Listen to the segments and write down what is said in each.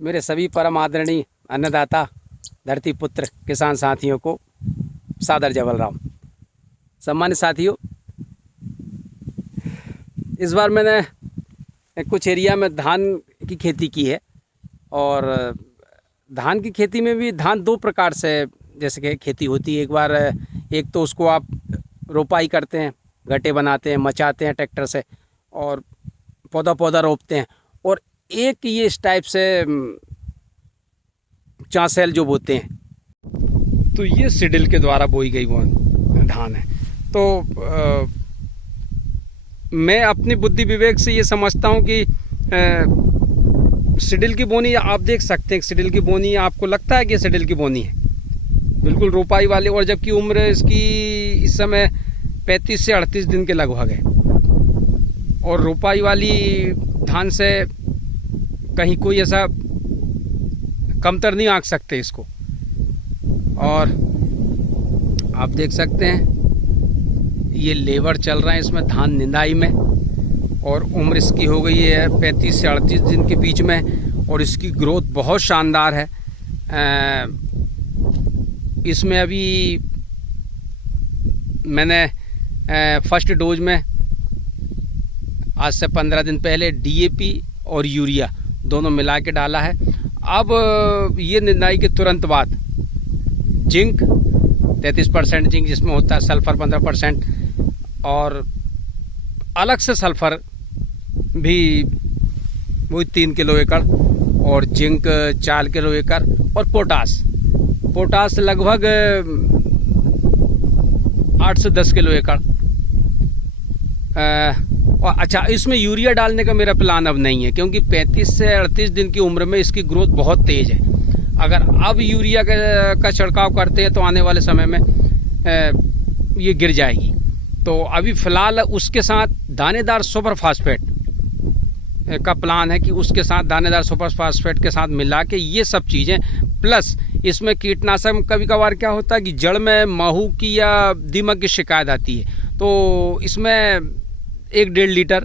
मेरे सभी परम आदरणीय अन्नदाता धरती पुत्र किसान साथियों को सादर जवल राम। सम्मानित साथियों, इस बार मैंने कुछ एरिया में धान की खेती की है और धान की खेती में भी धान दो प्रकार से जैसे कि खेती होती है। एक तो उसको आप रोपाई करते हैं, गड्ढे बनाते हैं, मचाते हैं ट्रैक्टर से और पौधा रोपते हैं, और एक ये इस टाइप से चांसेल जो बोते हैं, तो ये सिडिल के द्वारा बोई गई वो धान है। तो मैं अपनी बुद्धि विवेक से ये समझता हूँ कि सिडिल की बोनी आप देख सकते हैं, सिडिल की बोनी आपको लगता है कि सिडिल की बोनी है बिल्कुल रोपाई वाली, और जबकि उम्र इसकी इस समय 35 से 38 दिन के लगभग है, और रोपाई वाली धान से कहीं कोई ऐसा कमतर नहीं आंक सकते इसको। और आप देख सकते हैं ये लेबर चल रहे हैं इसमें धान निंदाई में, और उम्र इसकी हो गई है 35 से 38 दिन के बीच में, और इसकी ग्रोथ बहुत शानदार है। इसमें अभी मैंने फर्स्ट डोज में आज से 15 दिन पहले DAP और यूरिया दोनों मिला के डाला है। अब ये निंदाई के तुरंत बाद जिंक 33% जिंक जिसमें होता है, सल्फर 15%, और अलग से सल्फर भी वही 3 किलो एकड़, और जिंक 4 किलो एकड़, और पोटास लगभग 8 से 10 किलो एकड़। और अच्छा, इसमें यूरिया डालने का मेरा प्लान अब नहीं है, क्योंकि 35 से 38 दिन की उम्र में इसकी ग्रोथ बहुत तेज है। अगर अब यूरिया का छिड़काव करते हैं तो आने वाले समय में ये गिर जाएगी। तो अभी फ़िलहाल उसके साथ दानेदार सुपर फास्फेट का प्लान है कि उसके साथ दानेदार सुपर फास्फेट के साथ मिला के ये सब चीज़ें, प्लस इसमें कीटनाशक कभी कभार क्या होता है कि जड़ में महू की या दीमक की शिकायत आती है, तो इसमें 1-1.5 लीटर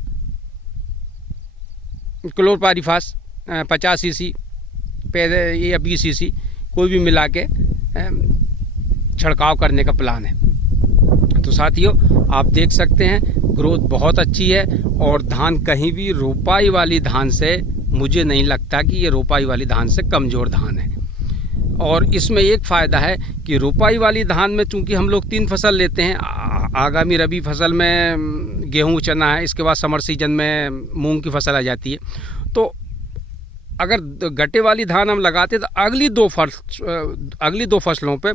क्लोरपाइरीफास 50 cc या 20 cc कोई भी मिला के छिड़काव करने का प्लान है। तो साथियों, आप देख सकते हैं ग्रोथ बहुत अच्छी है, और धान कहीं भी रोपाई वाली धान से मुझे नहीं लगता कि ये रोपाई वाली धान से कमज़ोर धान है। और इसमें एक फ़ायदा है कि रोपाई वाली धान में चूंकि हम लोग 3 फसल लेते हैं, आगामी रबी फसल में गेहूं चना है, इसके बाद समर सीजन में मूंग की फसल आ जाती है। तो अगर गट्टे वाली धान हम लगाते तो अगली दो फसलों पे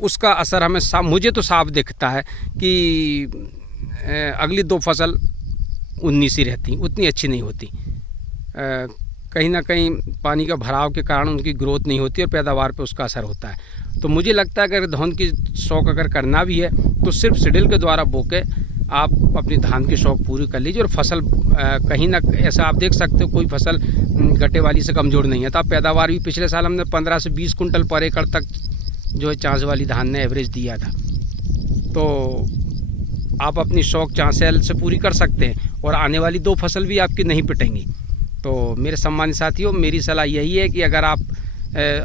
उसका असर हमें मुझे तो साफ दिखता है कि अगली 2 फसल 19 ही रहती, उतनी अच्छी नहीं होती। कहीं ना कहीं पानी का भराव के कारण उनकी ग्रोथ नहीं होती और पैदावार पे उसका असर होता है। तो मुझे लगता है कि अगर धान की शौक अगर करना भी है तो सिर्फ सिडिल के द्वारा बोके आप अपनी धान की शौक पूरी कर लीजिए, और फसल कहीं ना ऐसा आप देख सकते हो कोई फसल गट्टे वाली से कमज़ोर नहीं है। तो आप पैदावार भी पिछले साल हमने 15 से 20 कुंटल पर एकड़ तक जो है चांस वाली धान ने एवरेज दिया था। तो आप अपनी शौक चांसेल से पूरी कर सकते हैं, और आने वाली 2 फसल भी आपकी नहीं पिटेंगी। तो मेरे सम्मानित साथियों, मेरी सलाह यही है कि अगर आप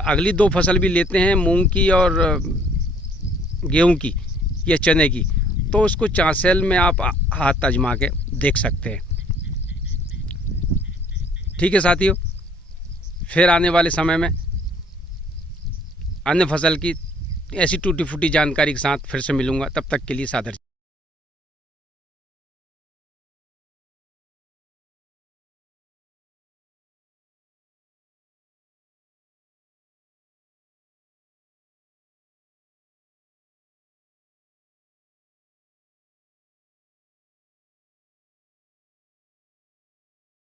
अगली 2 फसल भी लेते हैं, मूंग की और गेहूं की या चने की, तो उसको चांसेल में आप हाथ आजमा के देख सकते हैं। ठीक है साथियों, फिर आने वाले समय में अन्य फसल की ऐसी टूटी फूटी जानकारी के साथ फिर से मिलूंगा। तब तक के लिए सादर।